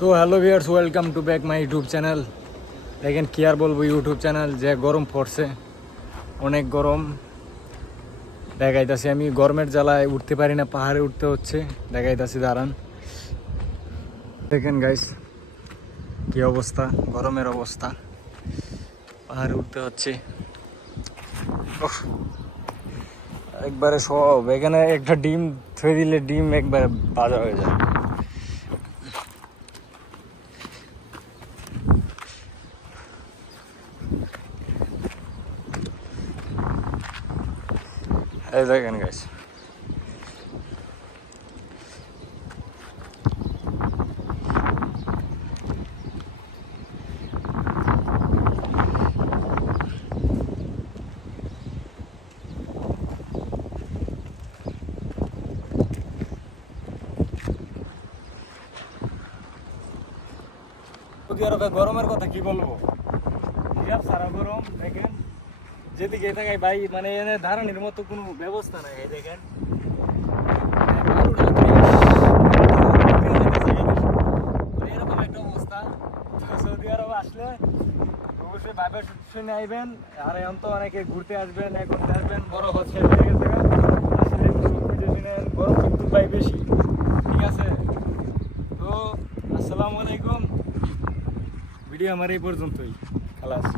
তো hello viewers, welcome to back my YouTube channel. দেখেন কি আর বলবো, ইউটিউব চ্যানেল যে গরম পড়ছে, অনেক গরম দেখাইতাছি। আমি গরমের জ্বালায় উঠতে পারি না, পাহাড়ে উঠতে হচ্ছে। দেখাইতাছি, দাঁড়ান। দেখেন গাইস কি অবস্থা, গরমের অবস্থা, পাহাড়ে উঠতে হচ্ছে। উফ, একবারে সব এখানে একটা ডিম থুয়ে দিলে ডিম একবারে ভাজা হয়ে যায়। এই দেখেন গাইস, সৌদি আরবে গরমের কথা কি বলবো, হিজাব সারা গরম। দেখেন যেদিকে তাকাই ভাই, মানে এনে ধারণের মতো কোনো ব্যবস্থা নাই। এই দেখেন এরকম একটা অবস্থা। তো সৌদি আরব আসলে অবশ্যই ভাবে শুনে আইবেন। আর এখন তো অনেকে ঘুরতে আসবেন, এখন আসবেন, বড় হচ্ছে হয়ে গেছে। আসলে একটু বুঝে শুনে, গরম কিন্তু ভাই বেশি, ঠিক আছে? তো আসসালামু আলাইকুম, ভিডিও আমার এই পর্যন্তই, খালাস।